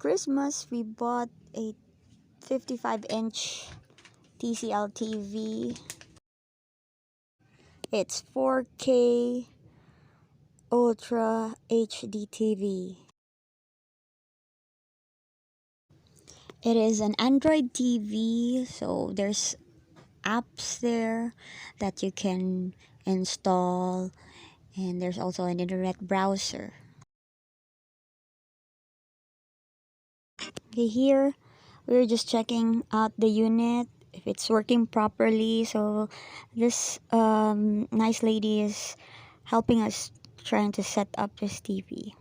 Christmas, we bought a 55-inch TCL TV. It's 4K Ultra HD TV. It is an Android TV, so there's apps there that you can install, and there's also an internet browser. Okay, here we're just checking out the unit if it's working properly. So this nice lady is helping us trying to set up this TV.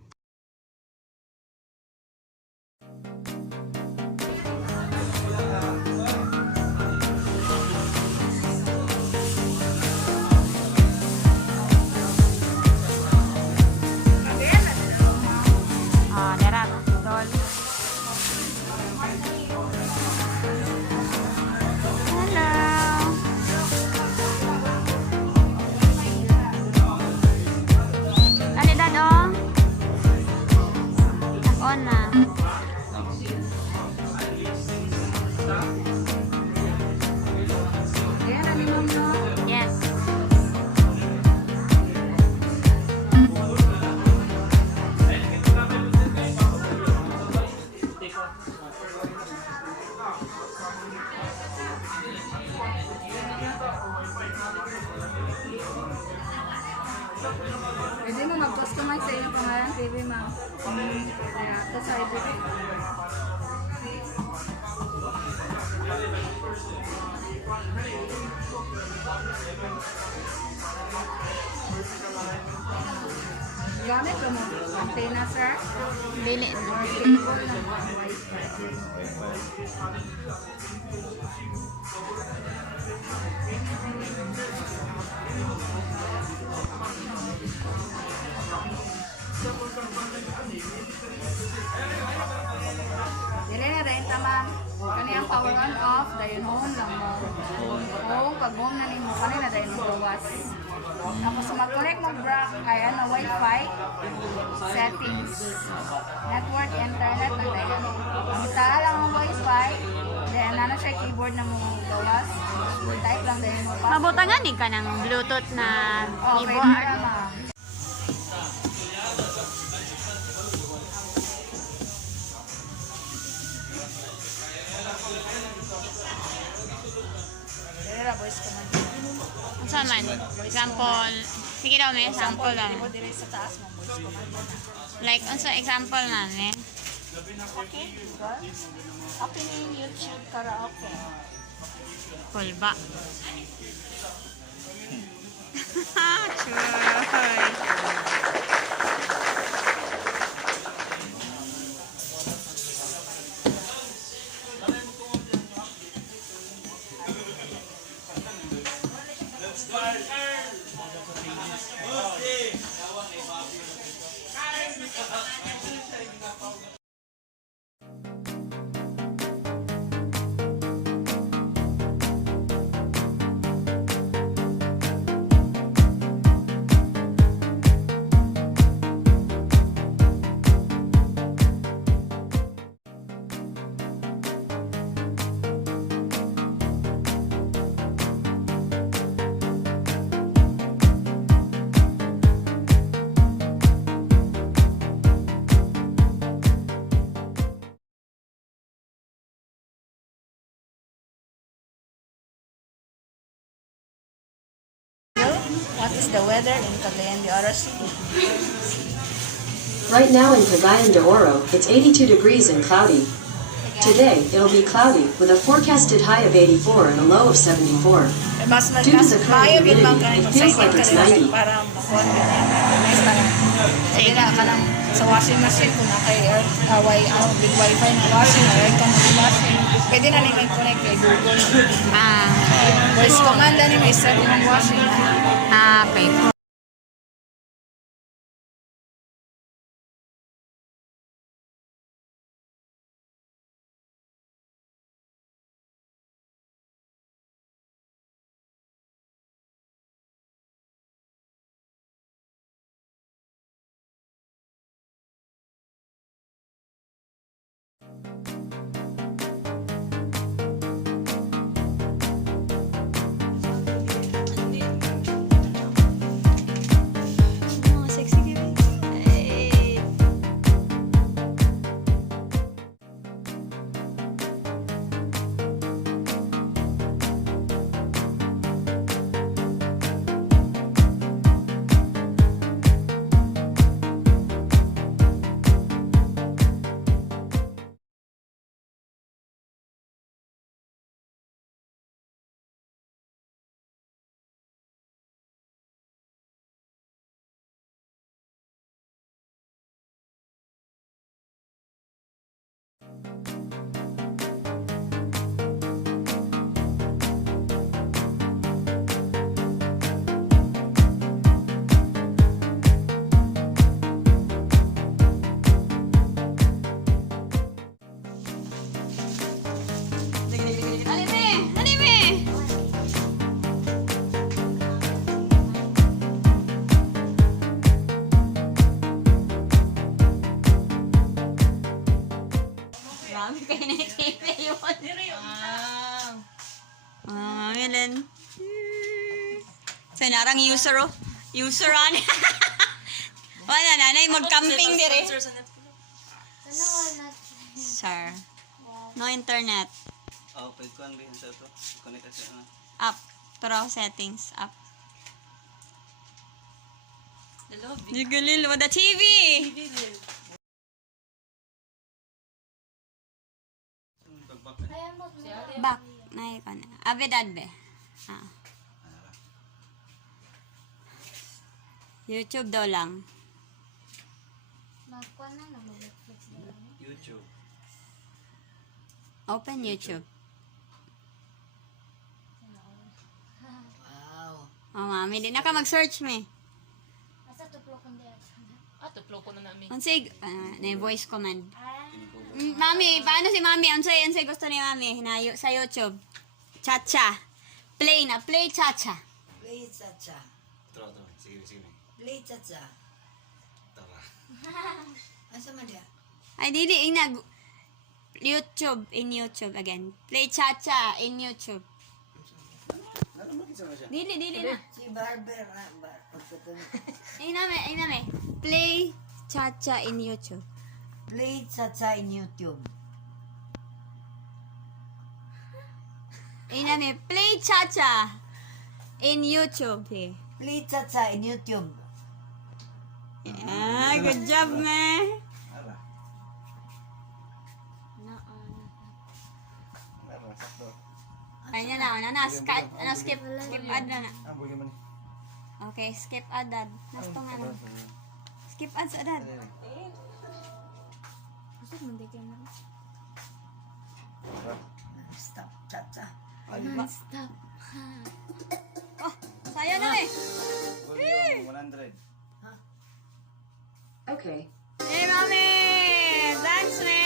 Pwede mo mag-customize sa inyong pangalan, TV, ma'am. Kaya, ito sa ibig. Gamit ba mo? Antena, sir? Dili. Or cable na mo ang Wi-Fi? Dili na rin taman. Kaniyang power on off, dayon home lang mo. O pag home na nimo kanina dayon mo gawas. Tapos mag-connect mo kay Wi-Fi settings. Network internet na dayon. Ang taala lang ang Wi-Fi. Then ano siya keyboard na mo gawas. Type lang dayon mo pa. Mabutangan ni ka ng Bluetooth na keyboard. Okay, ma'am. Voice command. Saan man? Example. Sige daw, may example lang. Dire sa taas mo voice command na. Like, unsa example na, eh? Okay, Google. Opening YouTube karaoke. Kulba. Chuy. What is the weather in Cagayan de Oro City? Right now in Cagayan de Oro, it's 82 degrees and cloudy. Today, it'll be cloudy, with a forecasted high of 84 and a low of 74. Due to the current humidity, it feels like it's 90. Para makuha sa washing machine kung nakay with wifi na washing or aircon na washing, pwede na nila connect kay Google. Voice command na nila isa din ang washing. Okay. Mami kayo na yung TV yun. Mami Len. So, narang user oh. User on. Wala, nanay, mag-camping dire. Sir. No internet. Oh, pwede ko ang bihin sa ito. Connect kasi ano. Up. Pero settings. Up. Jigalil, what the TV? Back. Nay ko na. Abedad be. Ah. YouTube daw lang. YouTube. Open YouTube. Oh, mami, di na ka mag-search me. Tuplo ko na namin. Unsay, na voice command. Mami, paano si mami? Unsay gusto ni mami? Hinayo sa YouTube. Cha-cha. Play na. Play cha-cha. Play cha-cha. Tara. Sige. Play cha-cha. Tara. Asa man dia? Ay, dili, inag. YouTube, in YouTube again. Play cha-cha in YouTube. Ano makita na siya? Dili na. Si Barber pagkatun. Ay nami. Play cha-cha in YouTube. Play cha-cha in YouTube. Ay nami, play cha-cha in YouTube. Eh. Play cha-cha in YouTube. Yeah, good job, me. Ara. Ara, sakto. Ay, skip ad na. Ah, boleh man. Okay, skip ad. Nasto nga na. Skip ad sa ad. Gusto mo di kayo na. Stop cha-cha. Stop. Oh, saya na eh. Volume 100. Okay. Hey, mami! Thanks, me!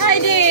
I did!